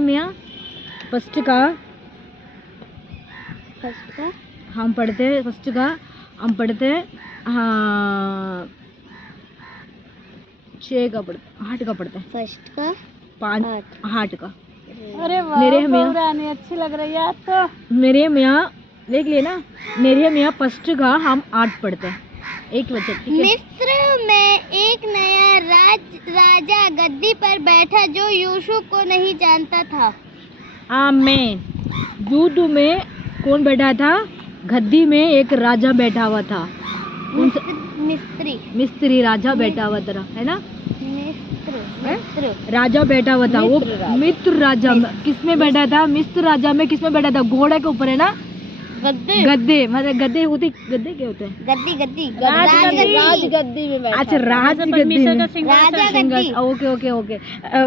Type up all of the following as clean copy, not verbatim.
मियाँ फर्स्ट का हम पढ़ते हैं फर्स्ट का हम पढ़ते हैं हाँ 6 का पढ़ते 8 का पढ़ते हैं फर्स्ट का 5 8 का। अरे वाह मेरे मियाँ रानी अच्छी लग रही है आपको। मेरे मियाँ देख लिए ना मेरे मियाँ फर्स्ट का हम 8 पढ़ते हैं एक बच्चे ठीक है। मिस्र में एक नया राजा गद्दी पर बैठा जो यूसुफ को नहीं जानता था। आमीन। युद्ध में कौन बैठा था? गद्दी में एक राजा बैठा हुआ था। मिस्त्री राजा बैठा हुआ था है ना। मिस्र राजा बैठा हुआ था वो मिस्र राजा किसमें बैठा था? मिस्र राजा में किसमें बैठा था? घोड़े के ऊपर है ना। गद्दे मतलब गद्दे होते गद्दे क्या होते हैं? गद्दी राजगद्दी में बैठा। अच्छा राजगद्दी में ओके ओके ओके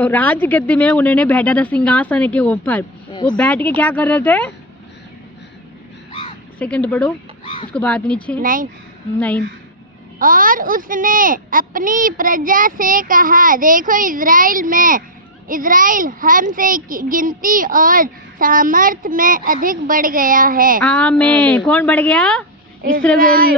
राजगद्दी में उन्होंने बैठा था सिंहासन के ऊपर। वो बैठ के क्या कर रहे थे? सेकंड पढ़ो उसको बाद नीचे 9 और उसने अपनी प्रजा से कहा देखो इज़राइल हमसे गिनती और सामर्थ्य में अधिक बढ़ गया है। आमीन। कौन बढ़ गया? इसराइल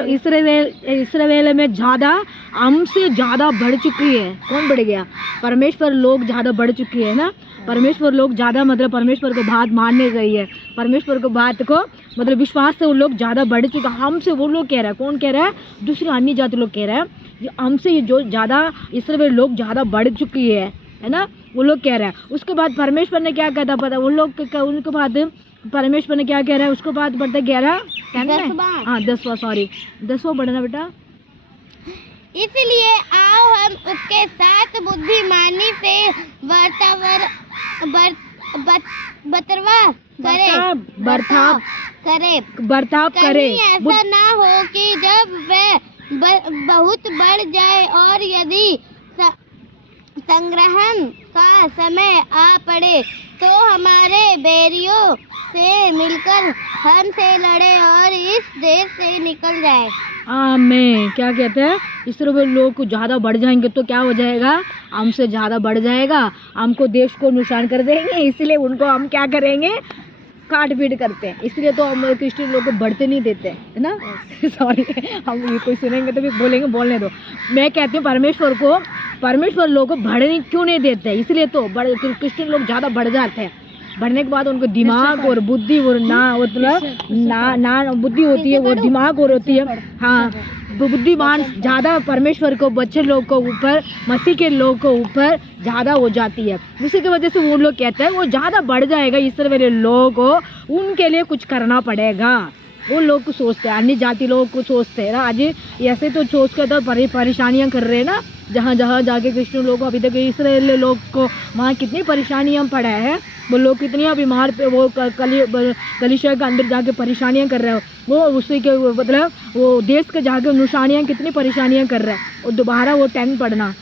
में ज्यादा हमसे ज्यादा बढ़ चुकी है। कौन बढ़ गया? परमेश्वर लोग ज्यादा बढ़ चुकी है ना। परमेश्वर लोग ज्यादा मतलब परमेश्वर को बात मानने गई है। परमेश्वर को बात को मतलब विश्वास से वो लोग ज्यादा बढ़ चुके। हमसे वो लोग कह रहा है कौन कह रहा है? दूसरे अन्य जाति लोग कह रहे हैं हमसे ये जो ज्यादा इसराइल लोग ज्यादा बढ़ चुकी है ना वो लोग कह रहे हैं। उसके बाद परमेश्वर ने क्या कहता पता वो लोग उनके बाद परमेश्वर ने क्या कह रहा है उसको बाद बढ़ता 11 हाँ 10वां सॉरी 10वां बढ़ना बेटा। इसलिए आओ हम उसके साथ बुद्धिमानी से बर्ताव करे। ऐसा ना हो कि जब वह बहुत बढ़ जाए और यदि संग्रहण का समय आ पड़े तो हमारे बैरियों से मिलकर हमसे लड़े और इस देश से निकल जाए। आमीन। क्या कहते हैं? इसराइल लोग को ज्यादा बढ़ जाएंगे तो क्या हो जाएगा? हमसे ज्यादा बढ़ जाएगा हमको देश को नुकसान कर देंगे। इसलिए उनको हम क्या करेंगे? काट पीट करते हैं। इसलिए तो हम क्रिश्चियन लोग को बढ़ते नहीं देते है ना। सॉरी हम ये कोई सुनेंगे तो भी बोलेंगे बोलने दो। मैं कहती हूँ परमेश्वर लोग को बढ़ने क्यों नहीं देते? इसलिए तो क्रिश्चियन लोग ज़्यादा बढ़ जाते हैं। बढ़ने के बाद उनको दिमाग और बुद्धि और ना बुद्धि होती है वो दिमाग और होती है। हाँ बुद्धिमान ज़्यादा परमेश्वर को बच्चे लोग को ऊपर मसीह के लोग को ऊपर ज़्यादा हो जाती है। उसी की वजह से वो लोग कहते हैं वो ज़्यादा बढ़ जाएगा। इसराइली लोगों को उनके लिए कुछ करना पड़ेगा। वो लोग को सोचते हैं अन्य जाति लोग को सोचते हैं ना। आज ऐसे तो सोच कर तो परेशानियाँ कर रहे हैं ना। जहाँ जाके क्रिश्चियन लोग अभी तक इसराइली लोग को वहाँ कितनी परेशानियाँ पड़ा है। वो लोग कितनी बीमार पे वो कलीसिया के अंदर जाके परेशानियाँ कर रहे हैं। वो उसी के मतलब वो देश के जाके निशानियाँ कितनी परेशानियाँ कर रहे हैं। और दोबारा वो 10 पढ़ना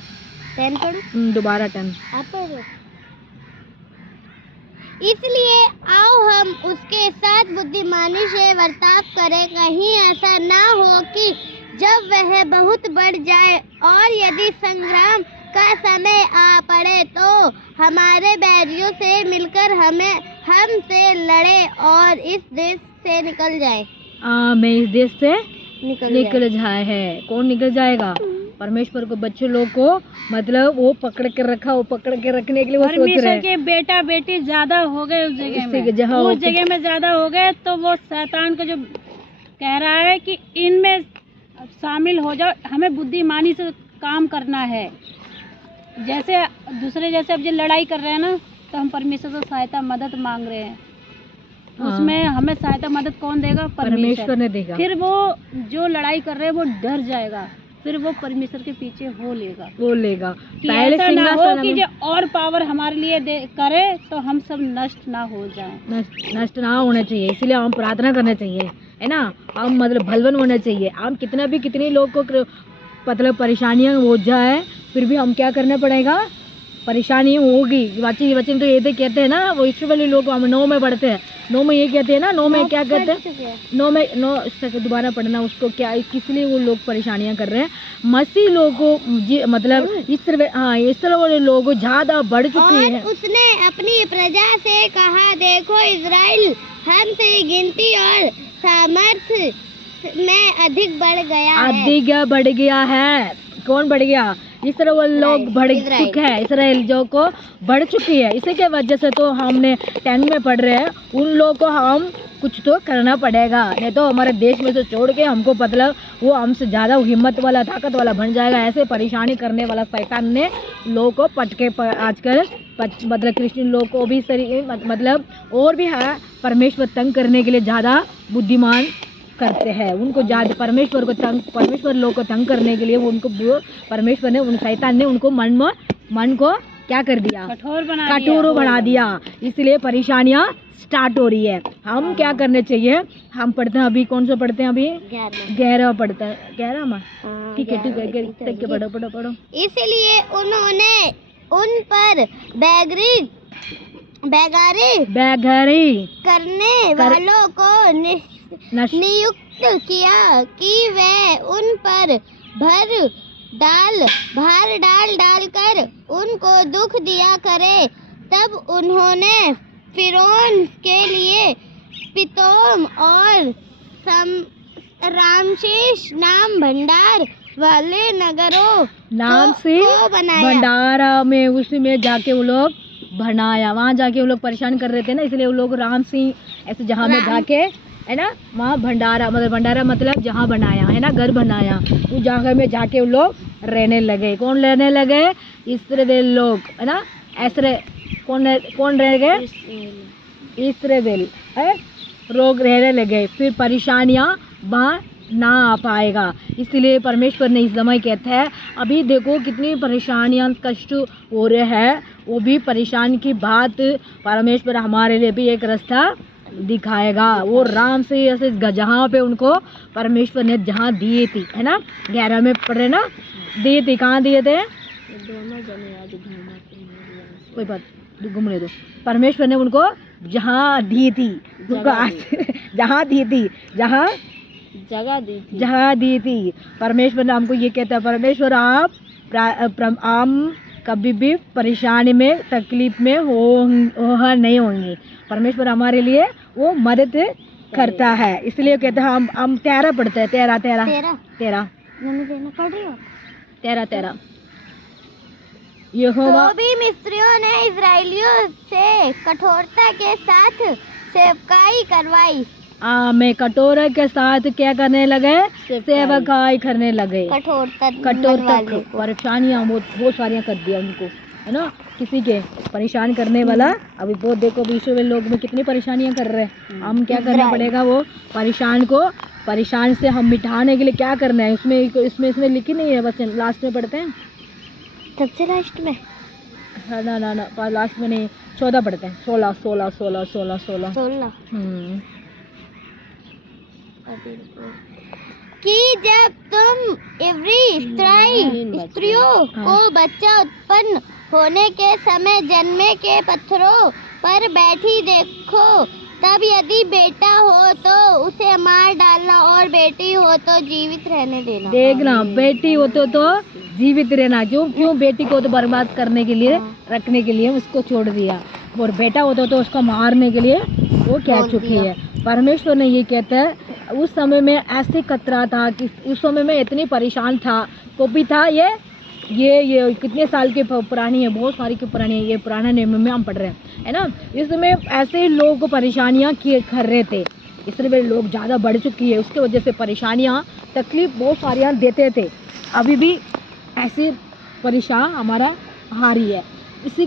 10 पढ़ो दोबारा 10 इसलिए आओ हम उसके साथ बुद्धिमानी से बर्ताव करें कहीं ऐसा ना हो कि जब वह बहुत बढ़ जाए और यदि संग्राम का समय आ पड़े तो हमारे बैरियों से मिलकर हमसे लड़े और इस देश से निकल जाए। मैं इस देश से निकल जाए है। कौन निकल जाएगा? परमेश्वर को बच्चे लोग को मतलब वो पकड़ के रखा वो पकड़ के रखने के लिए वो सोच रहे हैं के बेटा बेटी ज्यादा हो गए उस जगह में ज्यादा हो गए तो वो शैतान को जो कह रहा है कि इनमें शामिल हो जाओ। हमें बुद्धिमानी से काम करना है। जैसे दूसरे जैसे अब जो लड़ाई कर रहे हैं ना तो हम परमेश्वर से सहायता मदद मांग रहे हैं। उसमें हमें सहायता मदद कौन देगा? परमेश्वर ने देगा। फिर वो जो लड़ाई कर रहे हैं वो डर जाएगा। फिर वो परमेश्वर के पीछे हो लेगा पहले ऐसा ना हो कि जो और पावर हमारे लिए करे तो हम सब नष्ट ना हो जाएं। नष्ट ना होना चाहिए। इसलिए हम प्रार्थना करना चाहिए है ना। हम मतलब बलवान होना चाहिए। हम कितने लोग को मतलब परेशानियां हो जाए फिर भी हम क्या करना पड़ेगा? परेशानी होगी। बच्चे तो ये तो कहते हैं ना, वो इसराइली लोग हम 9 में पढ़ते हैं, 9 में ये कहते हैं ना, 9 में क्या कहते हैं, 9 में 9 दोबारा पढ़ना उसको, क्या किस लिए वो लोग परेशानियां कर रहे हैं। मसीह लोगों मतलब इसराइली लोग ज़्यादा बढ़ चुके हैं। उसने अपनी प्रजा से कहा, देखो इजराइल हमसे गिनती और सामर्थ्य में अधिक बढ़ गया है। कौन बढ़ गया? इसराइल लोग बढ़ चुके हैं, इसराइल जो को बढ़ चुकी है। इसी के वजह से तो हमने 10 में पढ़ रहे हैं, उन लोगों को हम कुछ तो करना पड़ेगा, नहीं तो हमारे देश में से छोड़ के हमको मतलब वो हमसे ज़्यादा हिम्मत वाला ताकत वाला बन जाएगा। ऐसे परेशानी करने वाला शैतान ने लोगों को पटके आजकल मतलब क्रिश्चियन लोग को भी मतलब और भी है, परमेश्वर तंग करने के लिए ज़्यादा बुद्धिमान करते हैं। उनको ज़्यादा परमेश्वर लोग को तंग करने के लिए उनको परमेश्वर ने, उन शैतान ने उनको मन को क्या कर दिया? कठोर बना दिया। इसलिए परेशानियाँ स्टार्ट हो रही है। हम क्या करने चाहिए? हम पढ़ते हैं अभी, कौन सा पढ़ते हैं अभी? 11 पढ़ते हैं, 11 में। ठीक है पढ़ो। इसलिए उन्होंने उन पर बैगारी करने वालों को नियुक्त किया कि वे उन पर भार डाल कर उनको दुख दिया करे। तब उन्होंने फिरौन के लिए पितोम और रामशेष नाम भंडार वाले नगरों को बनाया। भंडारा में उसमें जाके वो लोग बनाया, वहाँ जाके वो लोग परेशान कर रहे थे ना, इसलिए वो लोग राम सिंह ऐसे जहाँ में जाके है ना, वहाँ भंडारा मतलब जहाँ बनाया है ना, घर बनाया, उस जगह में जाके वो लोग रहने लगे। कौन रहने लगे? इसराइल लोग है ना। ऐसे कौन रह गए? इसराइल लोग रहने लगे। फिर परेशानियाँ वहाँ ना आ पाएगा। इसलिए परमेश्वर ने इस समय कहते हैं, अभी देखो कितनी परेशानियाँ कष्ट हो रहे हैं, वो भी परेशानी की बात परमेश्वर हमारे लिए भी एक रास्ता दिखाएगा। वो राम से ऐसे जहाँ पे उनको परमेश्वर ने जहाँ दिए थी है ना, 11 में पढ़ रहे ना, दिए थे। कहाँ दिए थे? कोई बात घूमने दो। परमेश्वर ने उनको जहाँ दी थी, जहाँ दी थी। परमेश्वर ने हमको ये कहता है, परमेश्वर आप कभी भी परेशानी में तकलीफ में नहीं होंगे। परमेश्वर हमारे लिए वो मदद करता है। इसलिए कहते हैं हम 13 पढ़ते हैं, 13 तो भी मिस्रियों ने इजराइलियों से कठोरता के साथ सेवकाई करवाई। मैं कटोरा के साथ क्या करने लगे? सेवकाई करने लगे। कठोरता परेशानियाँ बहुत सारियाँ कर दिया उनको है ना। किसी के परेशान करने वाला, अभी बहुत देखो विश्व में लोग में कितनी परेशानियाँ कर रहे हैं। हम क्या करना पड़ेगा? वो परेशान से हम मिटाने के लिए क्या करना है? इसमें लिखी नहीं है, बस लास्ट में पढ़ते हैं, सबसे लास्ट में। ना लास्ट में नहीं, 14 पढ़ते हैं, 16 कि जब तुम इब्री स्त्रियों को बच्चा उत्पन्न होने के समय जन्मे के पत्थरों पर बैठी देखो, तब यदि बेटा हो तो उसे मार डालना और बेटी हो तो जीवित रहने देना। देखना, बेटी हो तो जीवित रहना। क्यों बेटी को तो बर्बाद करने के लिए रखने के लिए उसको छोड़ दिया, और बेटा होता तो उसको मारने के लिए वो क्या चुकी है। परमेश्वर ने ये कहता है, उस समय में ऐसे खतरा था कि उस समय में इतनी परेशान था, कॉपी था ये कितने साल के पुरानी है, बहुत सारी की पुरानी है, ये पुराना नियम में हम पढ़ रहे हैं है ना। इसमें ऐसे लोग को परेशानियाँ कर रहे थे, इसलिए लोग ज़्यादा बढ़ चुकी है, उसके वजह से परेशानियाँ तकलीफ बहुत सारियाँ देते थे। अभी भी ऐसे परेशान हमारा आ रही है। इसी